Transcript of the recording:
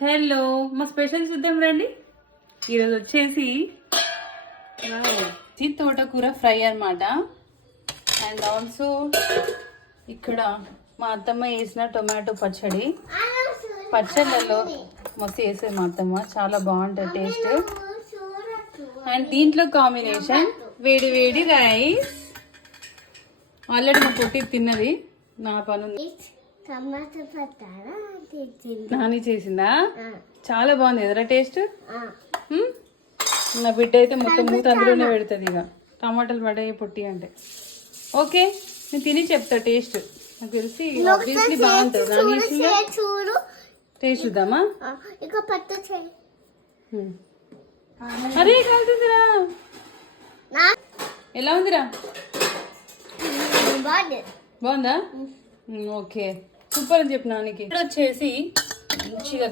Hello, మా special చూద్దాం రండి. ఈరోజు వచ్చేసి తోటకూర ఫ్రై అన్నమాట. అండ్ ఆల్సో ఇక్కడ మా అత్తమ్మ వేసిన టొమాటో పచ్చళ్ళలో మస్తు వేసేది మా అత్తమ్మ, చాలా బాగుంటుంది టేస్ట్. అండ్ దీంట్లో కాంబినేషన్ వేడి వేడి రైస్. ఆల్రెడీ మా పొట్టి తిన్నది, నా పని నాని చేసిందా, చాలా బాగుంది ఎదురా టేస్ట్. నా బిడ్డ అయితే మొత్తం మూత అందులోనే పెడుతుంది ఇక టమాటాలు పడే పొట్టి అంటే. ఓకే, నేను తిని చెప్తా టేస్ట్, నాకు తెలిసి ఆబ్వియస్లీ బాగుంటుంది. టేస్ట్ చూద్దామా? అరే కాలుతుందిరా, ఎలా ఉందిరా? బాగుందా? ఓకే, సూపర్ అని చెప్పిన. వచ్చేసి మంచిగా